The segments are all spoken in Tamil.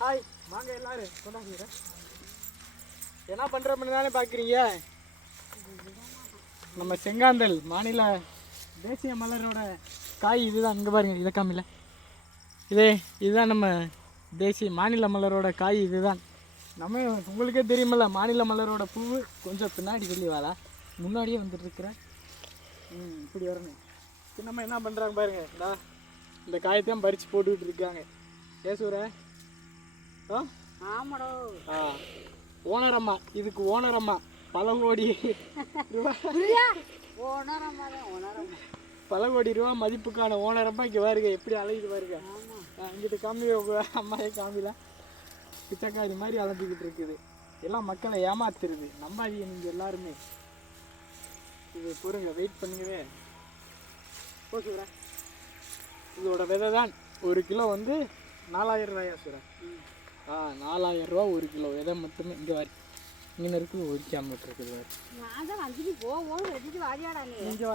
ஹாய் வாங்க எல்லாரும் கொண்டாங்க என்ன பண்ணுறோம்னு தானே பார்க்குறீங்க நம்ம செங்காந்தல் மாநில தேசிய மலரோட காய் இதுதான். இங்கே பாருங்க இதை காமில இதே இதுதான் நம்ம தேசிய மாநில மலரோட காய் இதுதான். நம்ம உங்களுக்கே தெரியுமில்ல மாநில மலரோட பூவு கொஞ்சம் பின்னாடி சொல்லி வாடா. முன்னாடியே வந்துட்டுருக்குறேன் ம் இப்படி வரணும். இப்போ நம்ம என்ன பண்ணுறாங்க பாருங்க இந்த காயத்தையும் பறித்து போட்டுக்கிட்டு இருக்காங்க. ஏசுற ஆமாடோ. ஓனரம்மா இதுக்கு ஓனரம்மா. பல கோடி பல கோடி ரூபா மதிப்புக்கான ஓனரம்மா இங்கே பாருங்க எப்படி அலையுது பாருங்க. இங்கிட்டு காமி அம்மாயே காமில பிச்சைக்காரி மாதிரி அலைஞ்சிக்கிட்டு இருக்குது. எல்லாம் மக்களை ஏமாத்துறது. நம்பாதீங்க நீங்கள் எல்லாருமே. இது பொறுங்க வெயிட் பண்ணுங்கவே. ஓ சூரா இதோட விதை தான் ஒரு கிலோ வந்து நாலாயிரம் ரூபாயா சூரா ஆ நாலாயிரம் ரூபா ஒரு கிலோ. விதை மட்டுமே இங்கே வாரி. இங்கே இருக்குது ஒரு கேமட் இருக்குது வாரி. நான் தான் வந்துட்டு போவோம் வெட்டிட்டு வாடியாடா நீ. இங்கே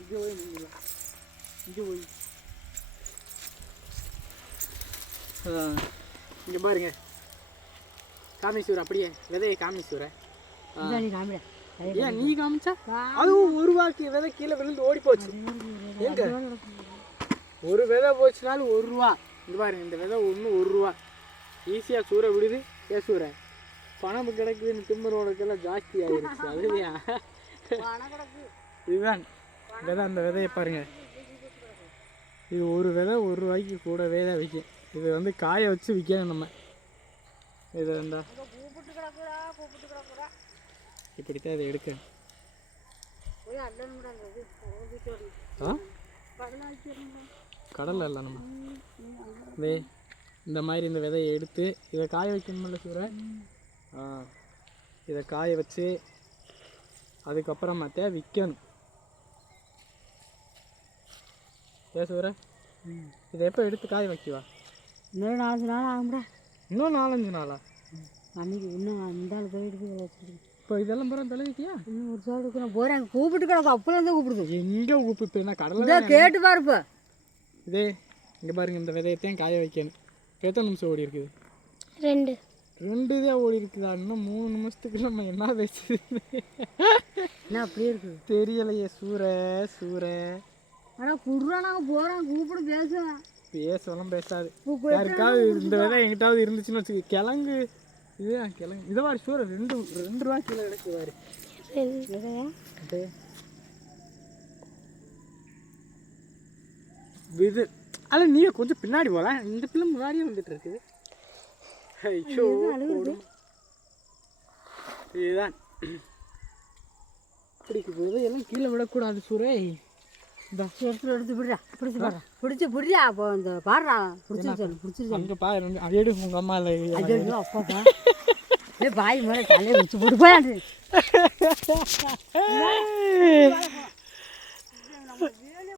இங்கே போய் நீங்களா இங்கே போய். இங்கே பாருங்க. காமேஸ்வரர் அப்படியே விதையை காமிடா. ஏன் நீ காமிச்சா? அதுவும் ஒரு வாக்கு விதை கீழே விழுந்து ஓடி போச்சு. எங்க ஒரு விதை போச்சுனாலும் ஒரு ரூபா. இந்த பாருங்க இந்த விதை ஒன்று ஒரு ரூபா. ஈஸியாக சூற விடுது ஏ சூற? பணம் கிடைக்குதுன்னு திம்பரோடக்கெல்லாம் ஜாஸ்தி ஆயிருச்சு அதுலையா? இதுதான் விதை அந்த விதையை பாருங்க. இது ஒரு விதை ஒரு ரூபாய்க்கு கூட விதை விற்கும். இது வந்து காய வச்சு விற்கணும் நம்ம. இதை இருந்தா இப்படித்தான் இதை எடுக்க. ஆ? கடலில் இல்லை நம்ம. இதே இந்த மாதிரி இந்த விதையை எடுத்து இதை காய வைக்கணுமில்ல சூற ஆ இதை காய வச்சு அதுக்கப்புறமாத்தே விற்கணும் ஏ சூற இதை எப்போ எடுத்து காய வைக்கவா? இன்னும் நாலஞ்சு நாள் ஆகும்டா. இன்னும் நாலஞ்சு நாளா? அன்னைக்கு இன்னும் அந்த ஆள் போயிட்டு இப்போ இதெல்லாம் பூரா விளைவிக்கியா இன்னும் ஒரு சார் இருக்கு நான் போகிறேன் கூப்பிட்டு கிடக்கு அப்போலேருந்து கூப்பிடுது எங்கே இப்போ என்ன கடலில் இதோ கேட்டு பாருப்ப இதே இங்கே பாருங்க இந்த விதையத்தையும் காய வைக்கணும். எத்தனை நிமிஷம் ஓடி இருக்குது? ரெண்டு. ரெண்டு தான் ஓடி இருக்குதா? இன்னும் மூணு நிமிஷத்துக்கு நம்ம என்ன பேசுது என்ன அப்படியே இருக்குது? தெரியலையே சூற சூற. ஆனால் குடுறா நாங்கள் போகிறோம் கூப்பிட்டு பேசுவேன் பேசலாம் பேசாது. யாருக்காவது இந்த விதை எங்கிட்டாவது இருந்துச்சுன்னு வச்சுக்க கிழங்கு. இதுதான் கிழங்கு. இதை மாதிரி சூற ரெண்டு ரெண்டு ரூபா கிலோ கிடைக்கு பாரு அப்படியே. இது அல்ல நீ கொஞ்சம் பின்னாடி போகலாம் இந்த பிள்ளை முன்னாடியே வந்துட்டு இருக்குது ஐயோ. இதுதான். பிடிக்க போகுது எல்லாம் கீழே விடக்கூடாது சூரே. இந்த எடுத்து எடுத்து பிடிடா பிடிச்சி பாடுறா பிடிச்சி பிடிடா அப்போ இந்த பாடுறா. அங்கே பாரு உங்கள் அம்மா இல்லை ஐயோ அப்பாப்பா இல்லை பாய் மேலே தலையை வச்சு போட்டு போயாண்டு